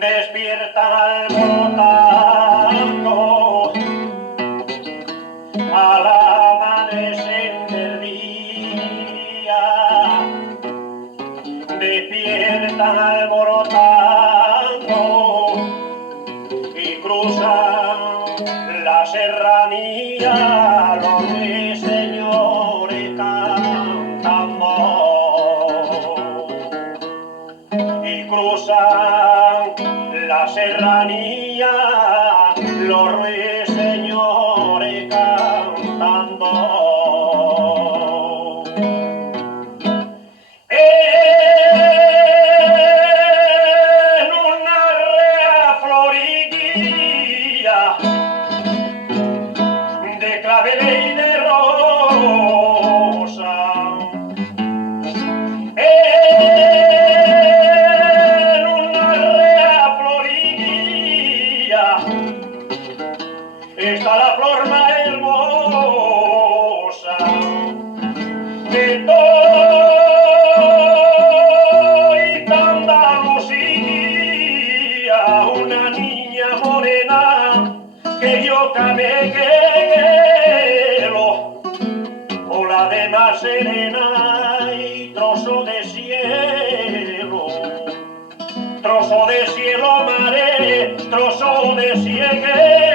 Despiertan alborotando al amanecer del día, despiertan alborotando y cruzan la serranía los ruiseñores cantando y cruzan la serranía los ruiseñores cantando. En una rea floriguilla de claveles y de rosa, en una rea floriguilla está la flor más hermosa de toda Andalucía, una niña morena que yo cabello, ola de mar serena y trozo de cielo, mare, trozo de cielo.